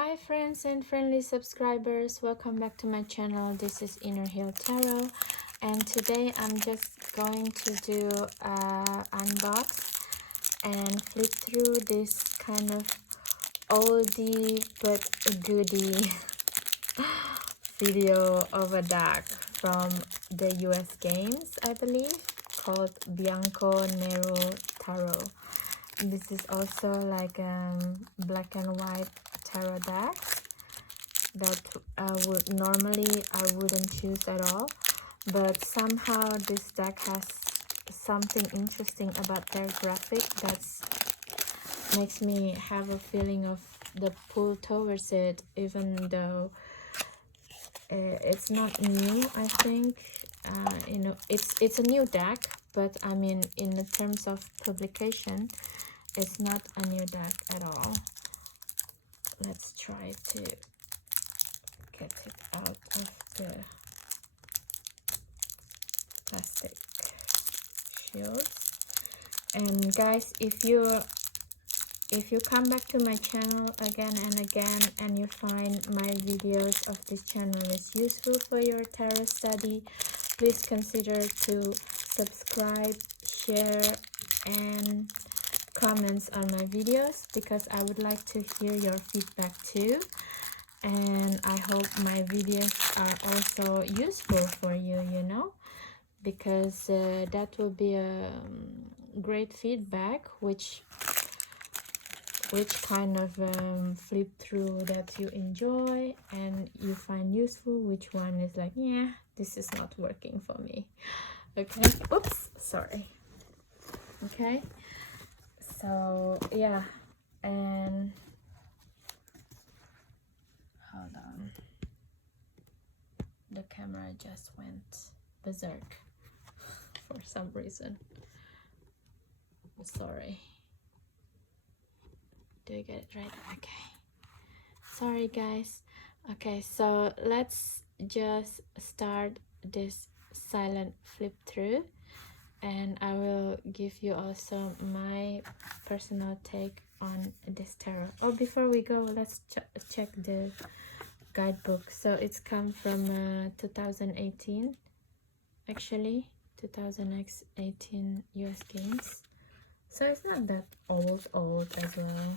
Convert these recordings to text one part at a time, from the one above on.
Hi friends and friendly subscribers, welcome back to my channel. This is Inner Hill Tarot, and today I'm just going to do unbox and flip through this kind of oldie but goodie video of a deck from the US games, I believe, called Blanco Nero Tarot. This is also like black and white tarot deck that I wouldn't choose at all, but somehow this deck has something interesting about their graphic that makes me have a feeling of the pull towards it, even though it's not new. I think it's a new deck, but I mean in the terms of publication it's not a new deck at all. Let's try to get it out of the plastic shields. And guys, if you come back to my channel again and again and you find my videos of this channel is useful for your tarot study, please consider to subscribe, share, and comments on my videos, because I would like to hear your feedback too, and I hope my videos are also useful for you, because that will be a great feedback, which kind of flip through that you enjoy and you find useful, which one is like, yeah, this is not working for me. Okay, oops, sorry. Okay, so yeah, and hold on, the camera just went berserk for some reason. Sorry, do I get it right? Okay, sorry guys. Okay, so let's just start this silent flip through, and I will give you also my personal take on this tarot. Oh, before we go, let's check the guidebook. So it's come from 2018, actually 2018 US games, so it's not that old as well.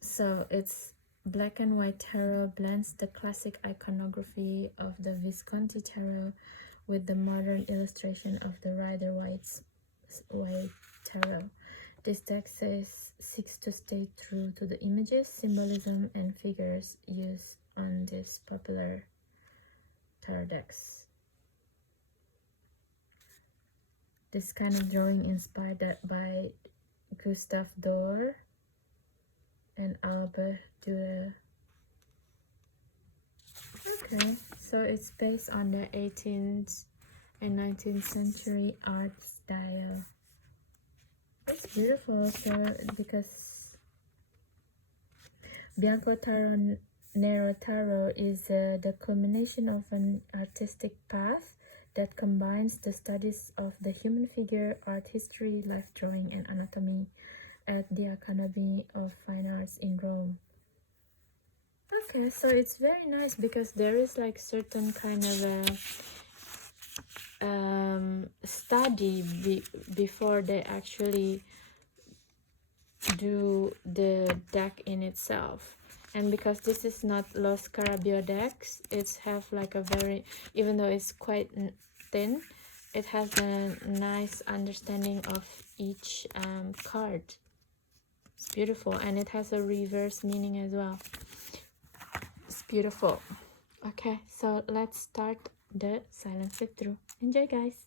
So it's black and white tarot blends the classic iconography of the Visconti tarot with the modern illustration of the Rider-Waite tarot. This deck seeks to stay true to the images, symbolism, and figures used on these popular tarot decks. This kind of drawing inspired by Gustave Doré and Albert Dürer. Okay, so it's based on the 18th and 19th century art style. It's beautiful, so because Blanco Nero Tarot is the culmination of an artistic path that combines the studies of the human figure, art history, life drawing, and anatomy at the Academy of Fine Arts in Rome. Okay, so it's very nice because there is like certain kind of a study before they actually do the deck in itself. And because this is not Los Carabio decks, it's have like a very, even though it's quite thin, it has a nice understanding of each card. It's beautiful, and it has a reverse meaning as well. It's beautiful. Okay, so let's start the silent flip through. Enjoy, guys.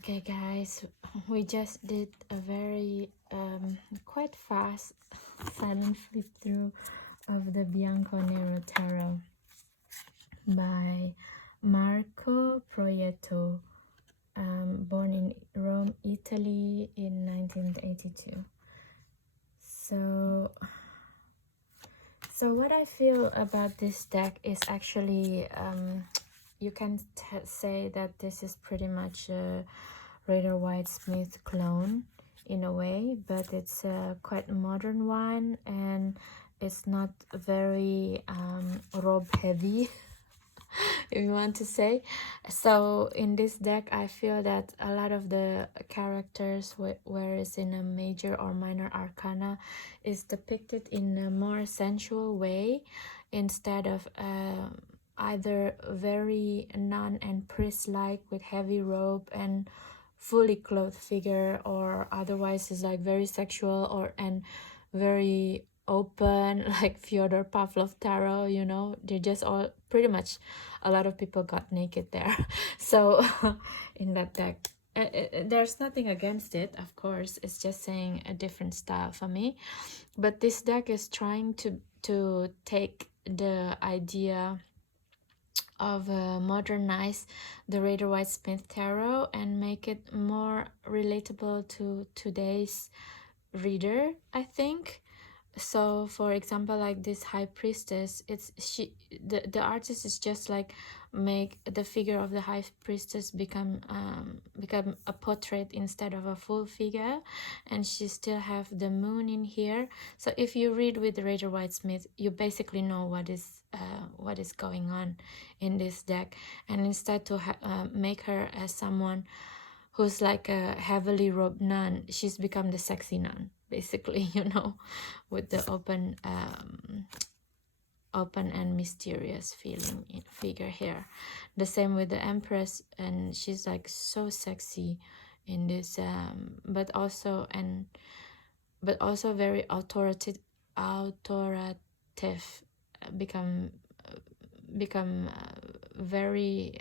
Okay guys, we just did a very quite fast silent flip through of the Blanco Nero Tarot by Marco Proietto, born in Rome, Italy in 1982. So what I feel about this deck is actually, you can say that this is pretty much a Rider-Waite-Smith clone in a way, but it's a quite modern one, and it's not very robe heavy if you want to say. So in this deck I feel that a lot of the characters, whereas in a major or minor arcana, is depicted in a more sensual way, instead of either very nun and priest like with heavy robe and fully clothed figure, or otherwise is like very sexual or and very open like Fyodor Pavlov tarot, you know. They're just all pretty much, a lot of people got naked there. So in that deck, there's nothing against it, of course, it's just saying a different style for me. But this deck is trying to take the idea of modernize the Rider-Waite-Smith tarot and make it more relatable to today's reader, I think. So for example, like this high priestess, the artist is just like make the figure of the high priestess become a portrait instead of a full figure, and she still have the moon in here. So if you read with Rider-Waite-Smith, you basically know what is going on in this deck, and instead to make her as someone who's like a heavily robed nun, she's become the sexy nun, basically, you know, with the open and mysterious feeling figure here. The same with the Empress, and she's like so sexy in this, but also very authoritative, become very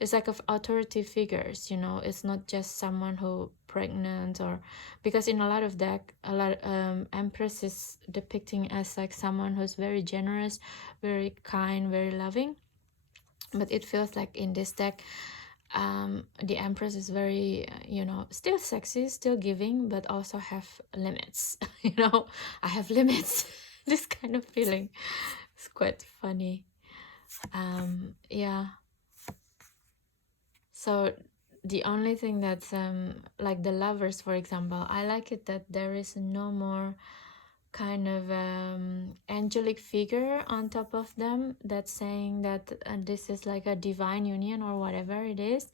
it's like of authority figures, you know. It's not just someone who pregnant, or because in a lot of deck, Empress is depicting as like someone who's very generous, very kind, very loving. But it feels like in this deck, the Empress is very you know, still sexy, still giving, but also have limits. You know, I have limits. This kind of feeling. It's quite funny. Yeah, so the only thing that's like the Lovers, for example, I like it that there is no more kind of angelic figure on top of them that's saying that this is like a divine union or whatever it is.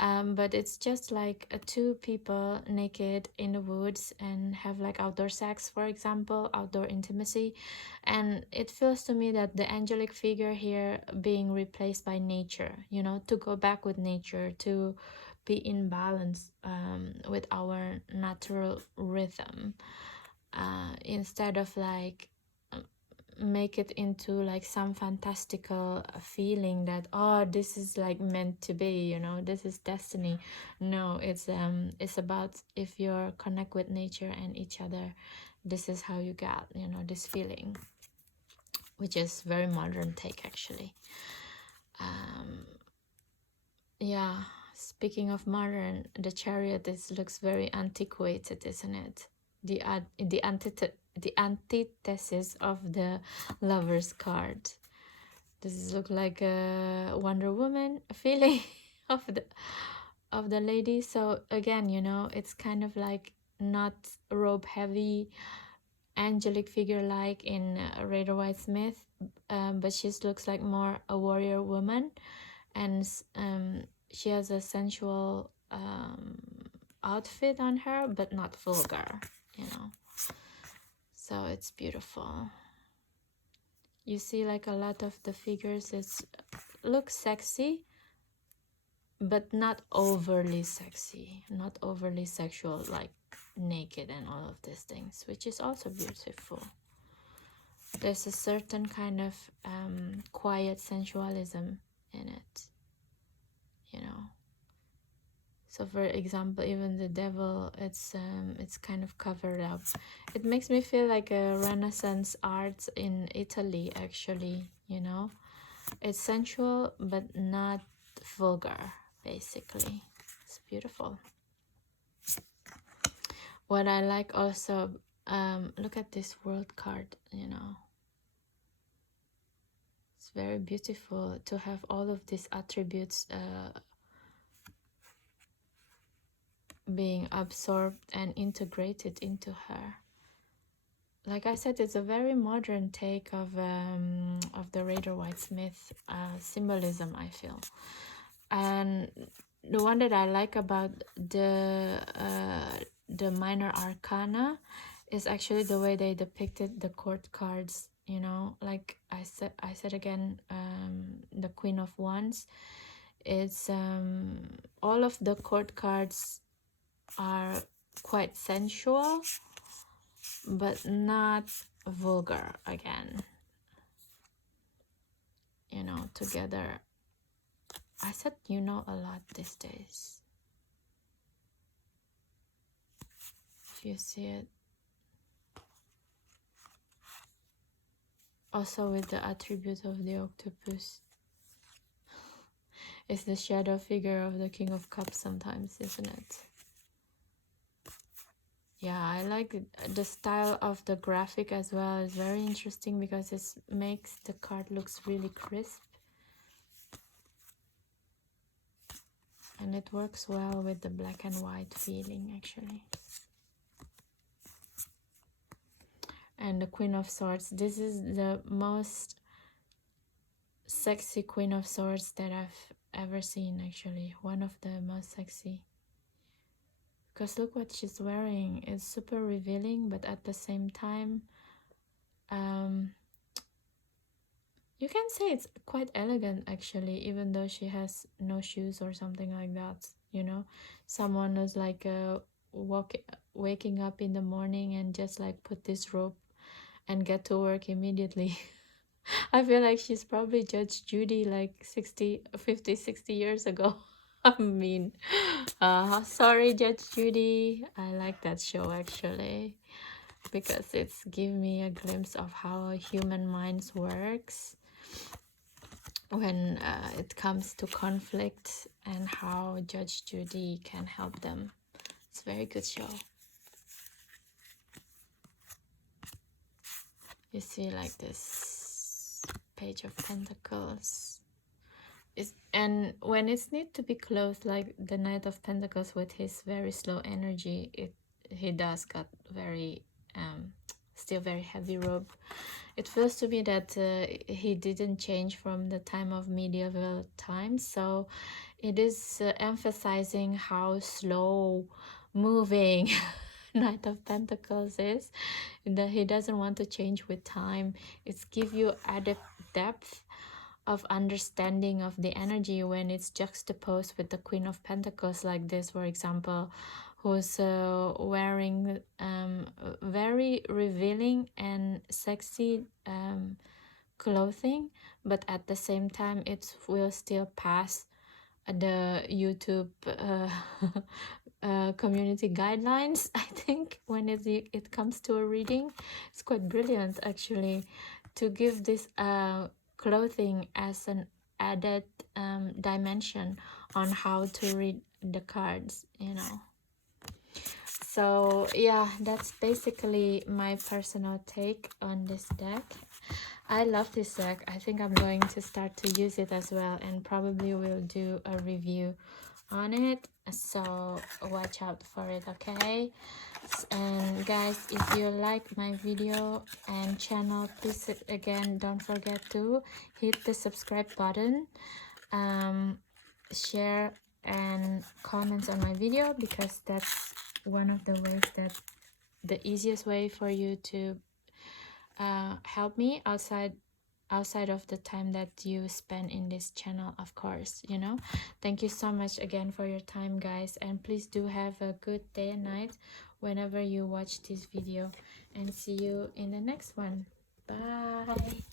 But it's just like two people naked in the woods and have like outdoor sex, for example, outdoor intimacy. And it feels to me that the angelic figure here being replaced by nature, you know, to go back with nature, to be in balance with our natural rhythm, instead of like make it into like some fantastical feeling that, oh, this is like meant to be, you know, this is destiny. No, it's about, if you're connect with nature and each other, this is how you get, you know, this feeling, which is very modern take actually. Yeah, speaking of modern, the Chariot looks very antiquated, isn't it? The antithesis of the Lover's card. Does this look like a Wonder Woman feeling of the lady? So again, you know, it's kind of like not robe heavy, angelic figure like in Rider-Waite-Smith, but she looks like more a warrior woman, and she has a sensual outfit on her, but not vulgar, you know. So it's beautiful. You see like a lot of the figures look sexy, but not overly sexy, not overly sexual, like naked and all of these things, which is also beautiful. There's a certain kind of quiet sensualism in it, you know. So for example, even the devil, it's kind of covered up. It makes me feel like a Renaissance art in Italy, actually, you know. It's sensual but not vulgar, basically. It's beautiful. What I like also, look at this world card, you know. It's very beautiful to have all of these attributes being absorbed and integrated into her. Like I said, it's a very modern take of the Rider-Waite-Smith symbolism, I feel. And the one that I like about the minor arcana is actually the way they depicted the court cards, you know. Like I said again, the Queen of Wands. It's all of the court cards are quite sensual, but not vulgar again, you know, together. I said you know a lot these days, if you see it. Also with the attribute of the octopus. It's the shadow figure of the King of Cups sometimes, isn't it? Yeah, I like the style of the graphic as well. It's very interesting because it makes the card looks really crisp. And it works well with the black and white feeling, actually. And the Queen of Swords. This is the most sexy Queen of Swords that I've ever seen, actually. One of the most sexy. Because look what she's wearing. It's super revealing, but at the same time, you can say it's quite elegant, actually, even though she has no shoes or something like that, you know. Someone who's like waking up in the morning and just like put this robe and get to work immediately. I feel like she's probably Judge Judy like 50, 60 years ago. I mean, sorry, Judge Judy. I like that show, actually, because it's give me a glimpse of how a human mind works when it comes to conflict and how Judge Judy can help them. It's a very good show. You see like this Page of Pentacles. And when it's need to be closed, like the Knight of Pentacles with his very slow energy, he does got very still very heavy robe. It feels to me that he didn't change from the time of medieval times, so it is emphasizing how slow moving Knight of Pentacles is, that he doesn't want to change with time. It's give you added depth of understanding of the energy when it's juxtaposed with the Queen of Pentacles like this, for example, who's wearing very revealing and sexy clothing, but at the same time it will still pass the YouTube community guidelines, I think, when it comes to a reading. It's quite brilliant, actually, to give this clothing as an added dimension on how to read the cards, you know. So yeah, that's basically my personal take on this deck. I love this deck. I think I'm going to start to use it as well, and probably will do a review on it, so watch out for it, okay? And guys, if you like my video and channel, please again don't forget to hit the subscribe button, share and comments on my video, because that's one of the ways, that the easiest way for you to help me outside of the time that you spend in this channel, of course, you know. Thank you so much again for your time, guys, and please do have a good day and night whenever you watch this video, and see you in the next one. Bye.